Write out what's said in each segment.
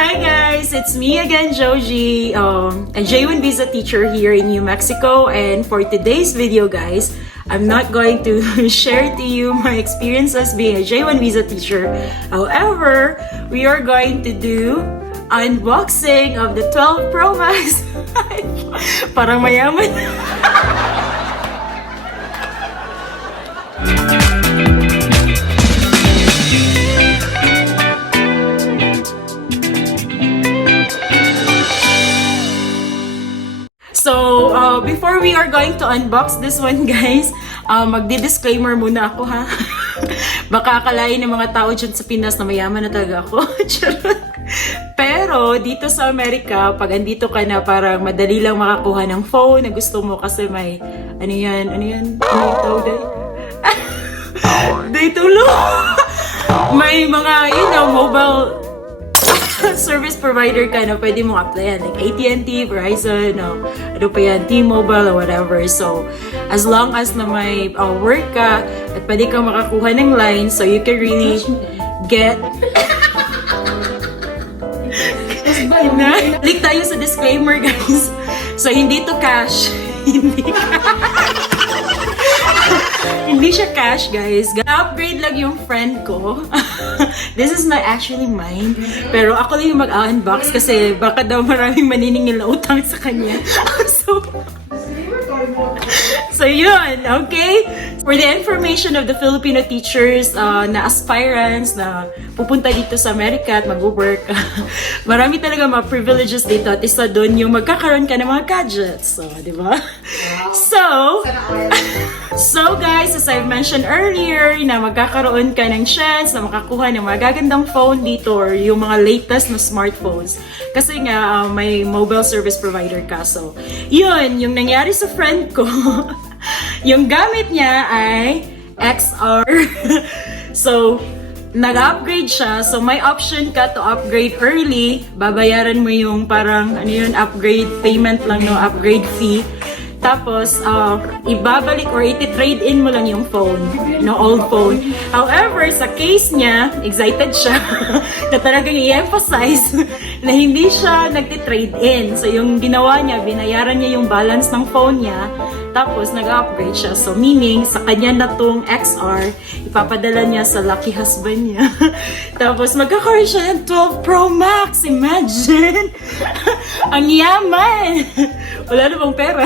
Hi guys, it's me again, Jojie, a J1 visa teacher here in New Mexico, and for today's video guys, I'm not going to share to you my experiences being a J1 visa teacher. However, we are going to do unboxing of the 12 Pro Max. Parang mayaman. So, before we are going to unbox this one guys, magdi-disclaimer muna ako ha. Baka akalain ng mga tao dyan sa Pinas na mayaman na talaga ako. Pero dito sa Amerika, pag andito ka na, parang madali lang makakuha ng phone na gusto mo kasi may, ano yan? Ano yung tawag dahil? Day tulong! May mga, mobile service provider ka na pwede mong applyan, like AT&T, Verizon, ano pa yan, T-Mobile or whatever. So, as long as na may work ka at pwede kang makakuha ng line, so you can really get... Click tayo sa disclaimer guys. So, hindi to cash. Hindi siya cash, guys. Upgrade lang yung friend ko. This is not actually mine. Pero ako lang yung mag-unbox kasi baka daw maraming maniningil na utang sa kanya. So yun, okay? For the information of the Filipino teachers na aspirants na pupunta dito sa Amerika at mag-work, marami talaga mga privileges dito at isa doon yung magkakaroon ka ng mga gadgets. So, di ba? So guys, as I've mentioned earlier, na magkakaroon ka ng chance na makakuha ng magagandang phone dito or yung mga latest na smartphones. Kasi nga, may mobile service provider ka. So, yun, yung nangyari sa friend ko, yung gamit niya ay XR. So, nag-upgrade siya. So, may option ka to upgrade early. Babayaran mo yung parang, upgrade payment lang, upgrade fee. Tapos, ibabalik or iti-trade in mo lang yung phone, old phone. However, sa case niya, excited siya na talagang i-emphasize na hindi siya nagti-trade in. So, yung ginawa niya, binayaran niya yung balance ng phone niya, tapos nag-upgrade siya. So, meaning, sa kanya na tong XR, ipapadala niya sa lucky husband niya. Tapos, magkakaroon siya ng 12 Pro Max. Imagine! Ang yaman! Wala na bang pera?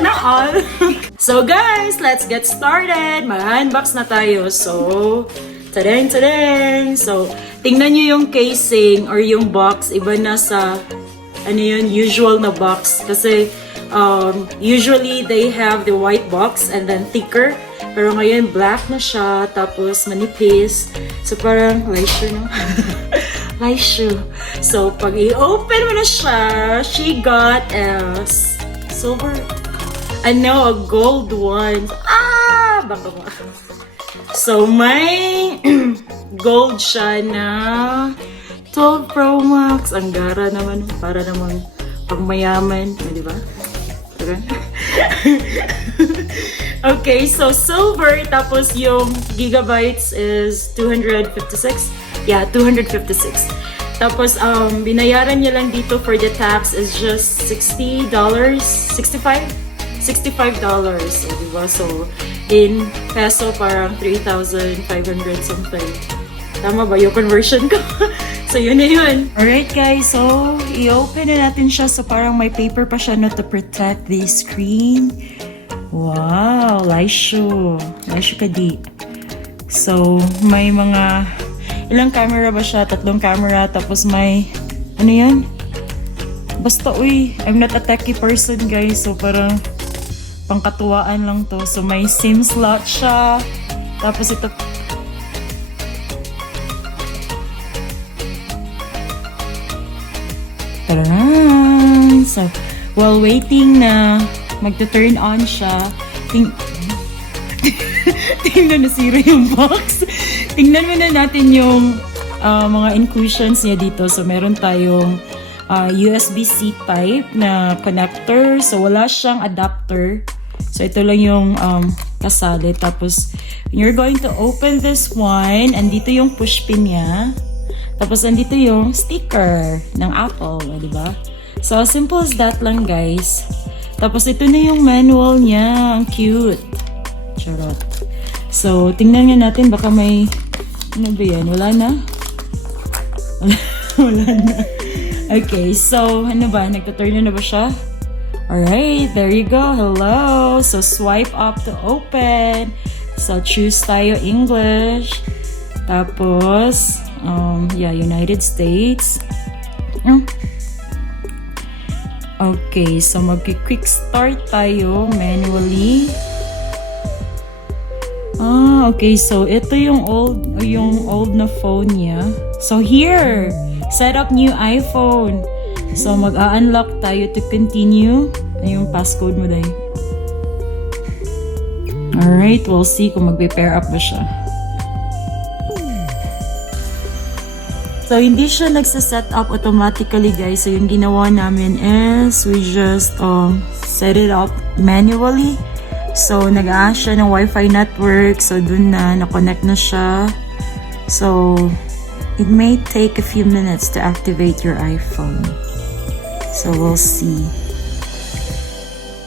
Not all. So guys, let's get started. Mag-unbox na tayo. So, tadeng! So, tingnan nyo yung casing or yung box. Iba na sa, usual na box. Kasi, usually they have the white box and then thicker. Pero ngayon, black na siya. Tapos, manipis. So, parang, Laishu. So, pag i-open mo na siya, she got a silver, a gold one. Baka ba? So, may gold siya na 12 Pro Max. Ang gara naman, para naman pang mayaman. Di ba? Okay, so silver, tapos yung gigabytes is 256. Yeah, 256. Tapos, binayaran niya lang dito for the tax is just $60? $65? $65. So, diba? So, in peso, parang 3,500 something. Tama ba yung conversion ko? So, yun na yun. Alright, guys. So, i-open na natin siya. So, parang may paper pa siya to protect the screen. Wow! Laishu. Laishu ka di. So, may mga... Ilang camera ba siya? 3 camera. Tapos may... Ano yan? Basta, I'm not a techie person, guys. So, parang pangkatuwaan lang to. So, may SIM slot siya. Tapos ito... Tararan! So, while waiting na magta-turn on siya, tingnan, nasira yung box. Tingnan muna natin yung mga inclusions niya dito. So, meron tayong USB-C type na connector. So, wala siyang adapter. So, ito lang yung kasali. Tapos, when you're going to open this one, andito yung push pin niya. Tapos andito yung sticker ng Apple, di ba? So, simple as that lang, guys. Tapos ito na yung manual niya. Ang cute. Charot. So, tingnan nga natin. Baka may... Ano ba yan? Wala na? Wala na. Okay, so, ano ba? Nagtaturn na ba siya? Alright, there you go. Hello. So, swipe up to open. So, choose tayo English. Tapos, United States. Okay, so mag-quick start tayo manually. Okay, so ito yung old na phone niya. So here, set up new iPhone. So mag-unlock tayo to continue. Yung passcode mo dahil. Alright, we'll see kung mag-pair up ba siya. So, hindi siya nagsaset up automatically, guys. So, yung ginawa namin is we just set it up manually. So, nag-a-ask siya ng Wi-Fi network. So, dun na-connect na siya. So, it may take a few minutes to activate your iPhone. So, we'll see.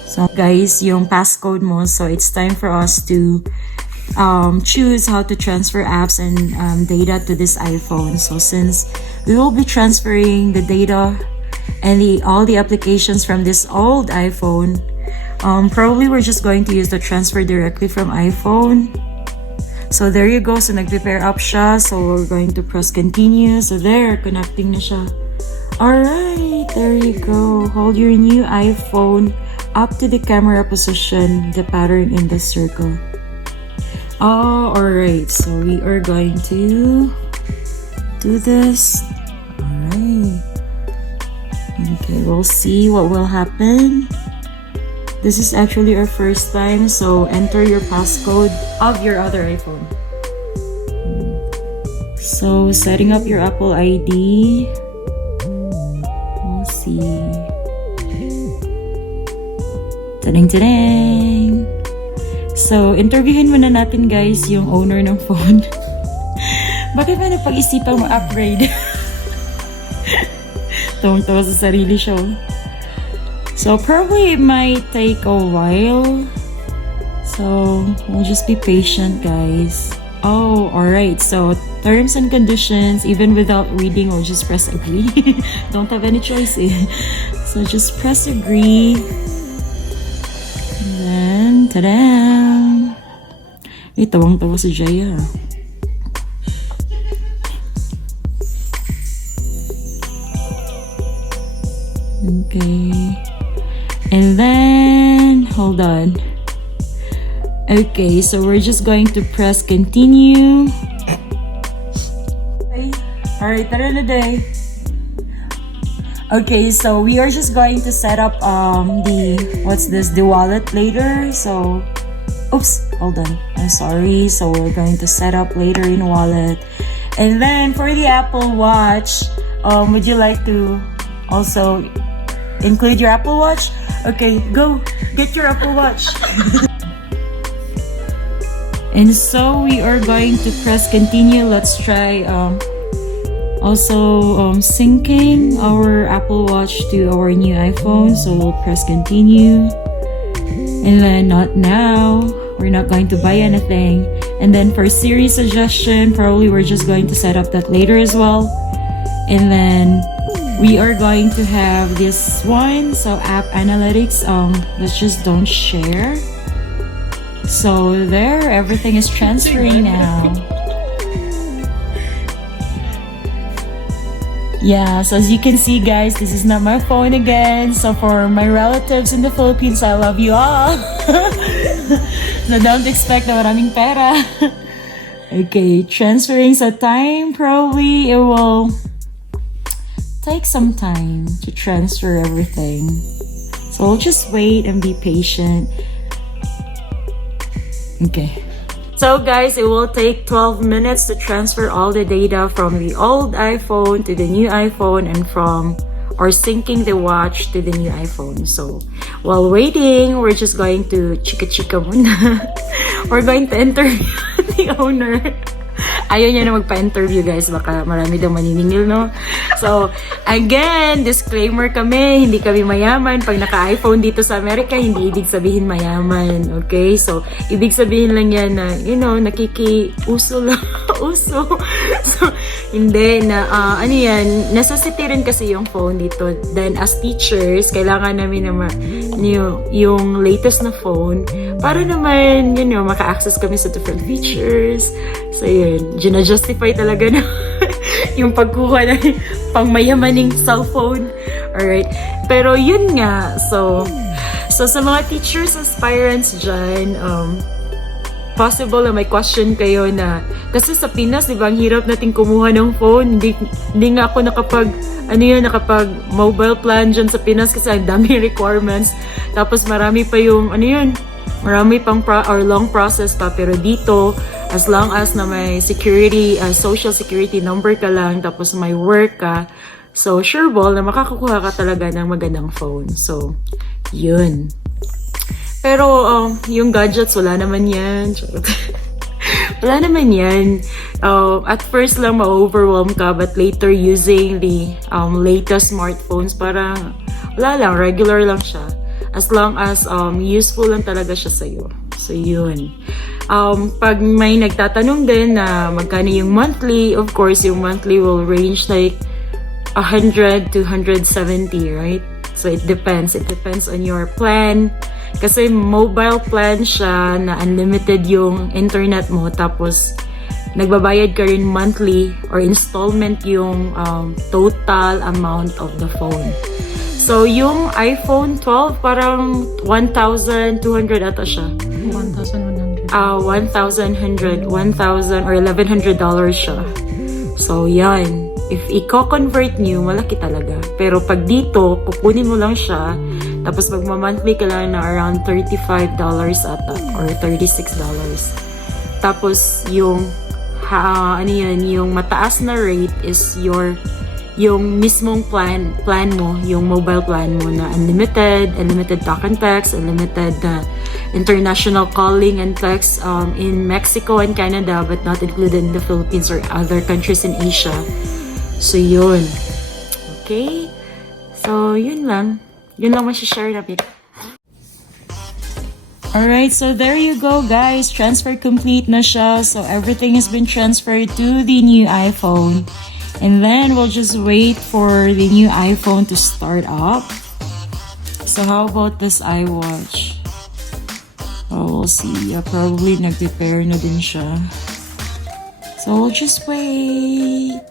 So, guys, yung passcode mo. So, it's time for us to choose how to transfer apps and data to this iPhone. So since we will be transferring the data and all the applications from this old iPhone, probably we're just going to use the transfer directly from iPhone. So there you go. So nag-prepare up siya. So we're going to press continue. So there, connecting na siya. Alright, there you go. Hold your new iPhone up to the camera position, the pattern in the circle. Alright, so we are going to do this. Alright. Okay, we'll see what will happen. This is actually our first time, so enter your passcode of your other iPhone. So, setting up your Apple ID. We'll see. Tadang-tadang! So, interviewin muna natin, guys, yung owner ng phone. Bakit ba napag-isipang ma-upgrade? Tawang-tawa sa sarili siya. So, probably it might take a while. So, we'll just be patient, guys. Alright. So, terms and conditions, even without reading, we'll just press agree. Don't have any choice, eh. So, just press agree. And then, ta-da! Tawang-tawa si Jaya. Okay. And then, hold on. Okay, so we're just going to press continue. Okay. Alright, tara na day. Okay, so we are just going to set up the wallet later. So, oops, hold on. I'm sorry. So we're going to set up later in wallet. And then for the Apple Watch, would you like to also include your Apple Watch? Okay, go get your Apple Watch. And so we are going to press continue. Let's try also syncing our Apple Watch to our new iPhone. So we'll press continue. And then not now. We're not going to buy anything. And then for Siri suggestion, probably we're just going to set up that later as well. And then we are going to have this one. So app analytics, let's just don't share. So there, everything is transferring now. Yeah, so as you can see, guys, this is not my phone again. So for my relatives in the Philippines, I love you all. So don't expect na maraming pera. Okay, transferring sa time, probably it will take some time to transfer everything. So we'll just wait and be patient. Okay. So guys, it will take 12 minutes to transfer all the data from the old iPhone to the new iPhone and syncing the watch to the new iPhone. So while waiting, we're just going to chika muna. We're going to enter the owner. Ayaw niya na magpa-interview, guys. Baka marami daw maniningil, no? So, again, disclaimer kami, hindi kami mayaman. Pag naka-iPhone dito sa Amerika, hindi ibig sabihin mayaman. Okay? So, ibig sabihin lang yan na, nakikiuso lang. Uso. So, hindi na, ano yan, necessity rin kasi yung phone dito. Then, as teachers, kailangan namin na yung latest na phone para naman, maka-access kami sa different features. So, yun. Gina-justify talaga na yung pagkuha na pang mayamaning cellphone. Alright. Pero, yun nga. So sa mga teachers, aspirants dyan, possible na may question kayo na, kasi sa Pinas, di ba, ang hirap natin kumuha ng phone. Hindi nga ako nakapag mobile plan dyan sa Pinas kasi ang dami requirements. Tapos marami pa yung, marami pang long process pa. Pero dito, as long as na may security, social security number ka lang, tapos may work ka, so sure ball na makakakuha ka talaga ng magandang phone. So, yun. Pero, yung gadgets, wala naman yan. Wala naman yan. At first lang ma-overwhelm ka, but later using the latest smartphones, parang wala lang, regular lang siya. As long as useful lang talaga siya sa'yo. So, yun. Pag may nagtatanong din na magkano yung monthly, of course, yung monthly will range like 100 to 170, right? So, it depends. It depends on your plan. Kasi mobile plan siya na unlimited yung internet mo. Tapos, nagbabayad ka rin monthly or installment yung total amount of the phone. So, yung iPhone 12, parang 1,200 ata siya. 1,100. 1,100 or $1,100 siya. So, yan. If i-convert nyo, malaki talaga. Pero pag dito, kukunin mo lang siya, tapos magma-monthly ka lang na around $35 ata, or $36. Tapos, yung, yung mataas na rate is yung mismong plan mo, yung mobile plan mo na unlimited talk and text, unlimited international calling and text in Mexico and Canada, but not included in the Philippines or other countries in Asia. So, yun. Okay? So, yun lang. Yun lang masishare na bit. Alright, so there you go, guys. Transfer complete na siya. So, everything has been transferred to the new iPhone. And then, we'll just wait for the new iPhone to start up. So, how about this iWatch? Oh, we'll see. Probably nag-prepare na din siya. So, we'll just wait.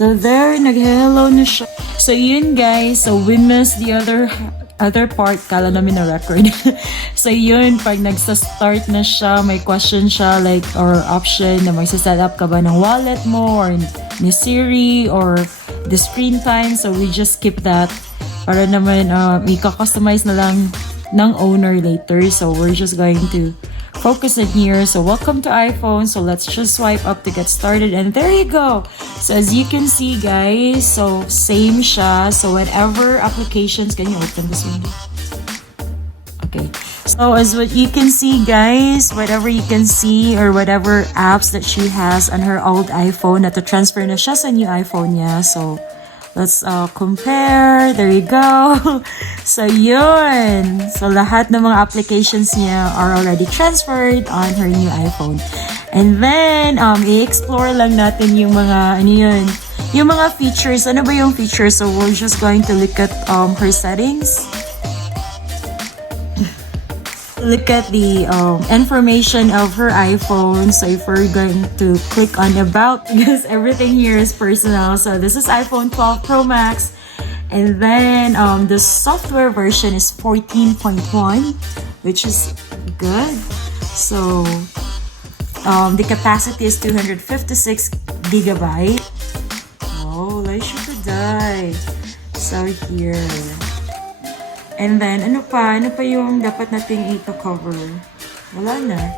So there, nag-hello na siya. So yun, guys. So we missed the other part. Kala namin na record. So yun, pag nagsa-start na siya, may question siya like, or option na magsa-set up ka ba ng wallet mo or ni Siri or the screen time. So we just skip that para naman i-customize na lang ng owner later. So we're just going to focus in here. So welcome to iPhone. So let's just swipe up to get started. And there you go. So as you can see, guys, so same siya. So whatever applications, can you open this window? Okay. So as what you can see, guys, whatever you can see or whatever apps that she has on her old iPhone, na to transfer na siya sa new iPhone niya. So let's compare. There you go. So, yun. So, lahat ng mga applications niya are already transferred on her new iPhone. And then, i-explore lang natin yung mga, yung mga features. Ano ba yung features? So, we're just going to look at her settings. Look at the information of her iPhone. So if we're going to click on about, because everything here is personal. So this is iPhone 12 Pro Max. And then the software version is 14.1, which is good. So the capacity is 256 gigabyte. Oh, let's shoot the die. So here. And then, ano pa yung dapat nating i-cover? Wala na.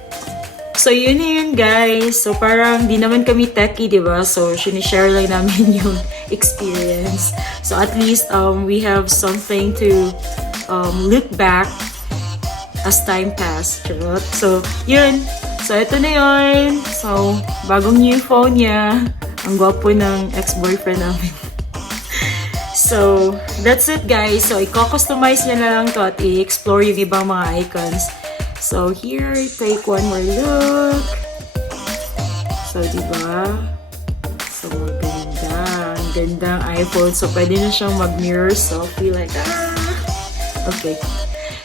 So, yun guys. So, parang di naman kami techie, di ba? So, sinishare lang namin yung experience. So, at least, we have something to look back as time passed. Charot. So, yun. So, ito na yun. So, bagong new phone niya. Ang gwapo ng ex-boyfriend namin. So, that's it guys. So, i-customize niya na lang to at i-explore yung ibang mga icons. So, here, take one more look. So, diba? So, maganda. Ang gandang iPhone. So, pwede na siyang mag-mirror selfie like, Okay.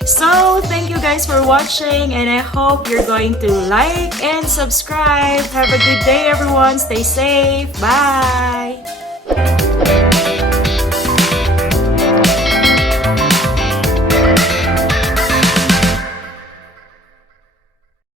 So, thank you guys for watching and I hope you're going to like and subscribe. Have a good day everyone. Stay safe. Bye!